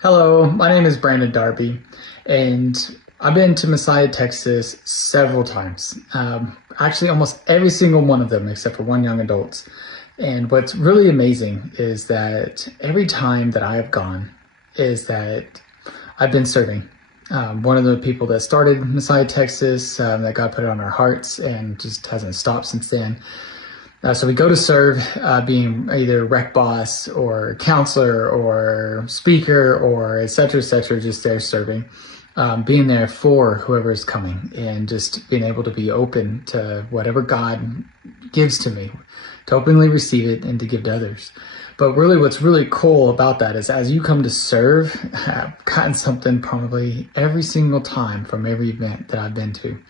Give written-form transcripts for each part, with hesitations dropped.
Hello, my name is Brandon Darby, and I've been to Messiah, Texas several times. Actually, almost every single one of them, except for one young adult. And what's really amazing is that every time that I've gone, is that I've been serving. One of the people that started Messiah, Texas, that God put it on our hearts and just hasn't stopped since then. So we go to serve, being either rec boss or counselor or speaker or et cetera, just there serving, being there for whoever is coming and just being able to be open to whatever God gives to me, to openly receive it and to give to others. But really what's really cool about that is as you come to serve, I've gotten something probably every single time from every event that I've been to.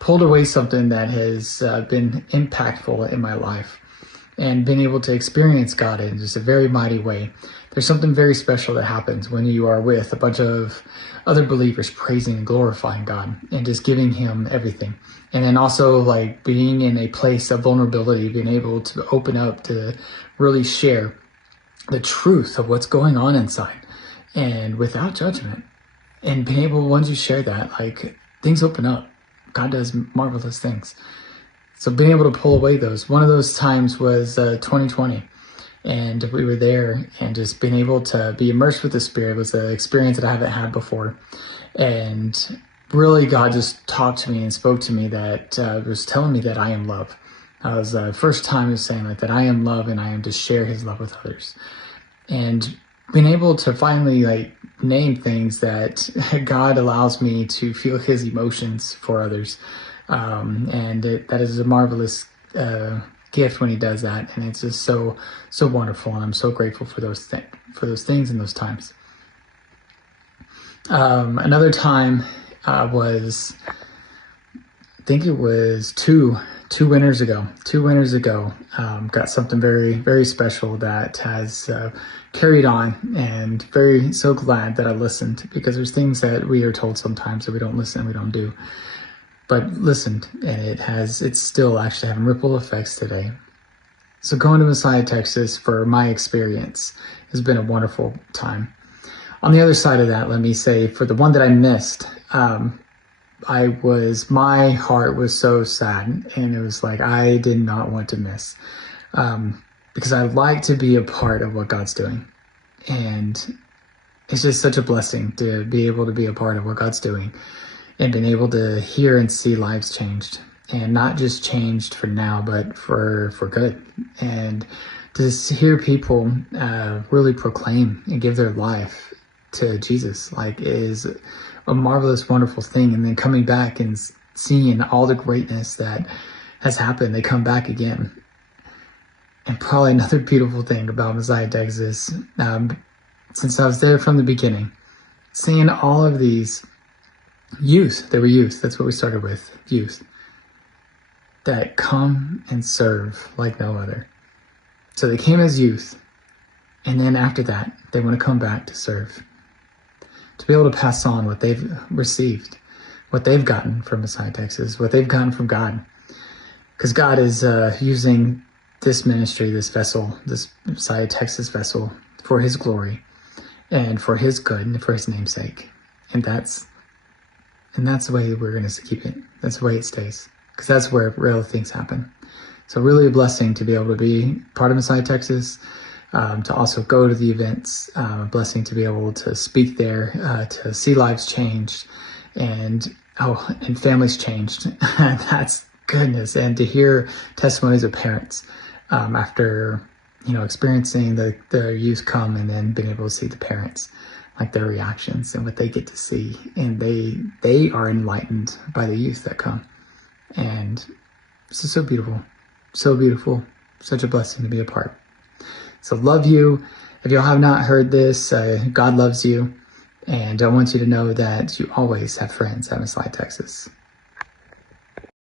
Pulled away something that has been impactful in my life and been able to experience God in just a very mighty way. There's something very special that happens when you are with a bunch of other believers praising and glorifying God and just giving him everything. And then also like being in a place of vulnerability, being able to open up to really share the truth of what's going on inside and without judgment. And being able, once you share that, like things open up. God does marvelous things. So being able to pull away those. One of those times was 2020. And we were there and just being able to be immersed with the Spirit was an experience that I haven't had before. And really God just talked to me and spoke to me that was telling me that I am love. That was the first time he was saying like that I am love and I am to share his love with others. And being able to finally like name things that God allows me to feel his emotions for others. That is a marvelous gift when he does that. And it's just so wonderful. And I'm so grateful for those things and those times. Another time was, I think it was two winters ago. 2 winters ago, got something very, very special that has carried on, and so glad that I listened, because there's things that we are told sometimes that we don't listen, we don't do, but listened, and it's still actually having ripple effects today. So going to Messiah, Texas for my experience has been a wonderful time. On the other side of that, let me say for the one that I missed, my heart was so sad, and it was like I did not want to miss, because I like to be a part of what God's doing. And it's just such a blessing to be able to be a part of what God's doing and being able to hear and see lives changed, and not just changed for now, but for good. And to hear people really proclaim and give their life to Jesus, like, is a marvelous, wonderful thing. And then coming back and seeing all the greatness that has happened, they come back again. And probably another beautiful thing about Messiah, Texas, since I was there from the beginning, seeing all of these youth, they were youth, that's what we started with, youth, that come and serve like no other. So they came as youth, and then after that, they want to come back to serve, to be able to pass on what they've received, what they've gotten from Messiah, Texas, what they've gotten from God. Because God is using this ministry, this vessel, this Messiah, Texas vessel, for his glory and for his good and for his namesake. And that's the way we're going to keep it. That's the way it stays, because that's where real things happen. So really a blessing to be able to be part of Messiah, Texas, to also go to the events, a blessing to be able to speak there, to see lives changed and families changed. That's goodness. And to hear testimonies of parents after, experiencing the youth come and then being able to see the parents, like their reactions and what they get to see. And they are enlightened by the youth that come. And it's just so beautiful, such a blessing to be a part. So love you. If you have not heard this, God loves you. And I want you to know that you always have friends at Messiah, Texas.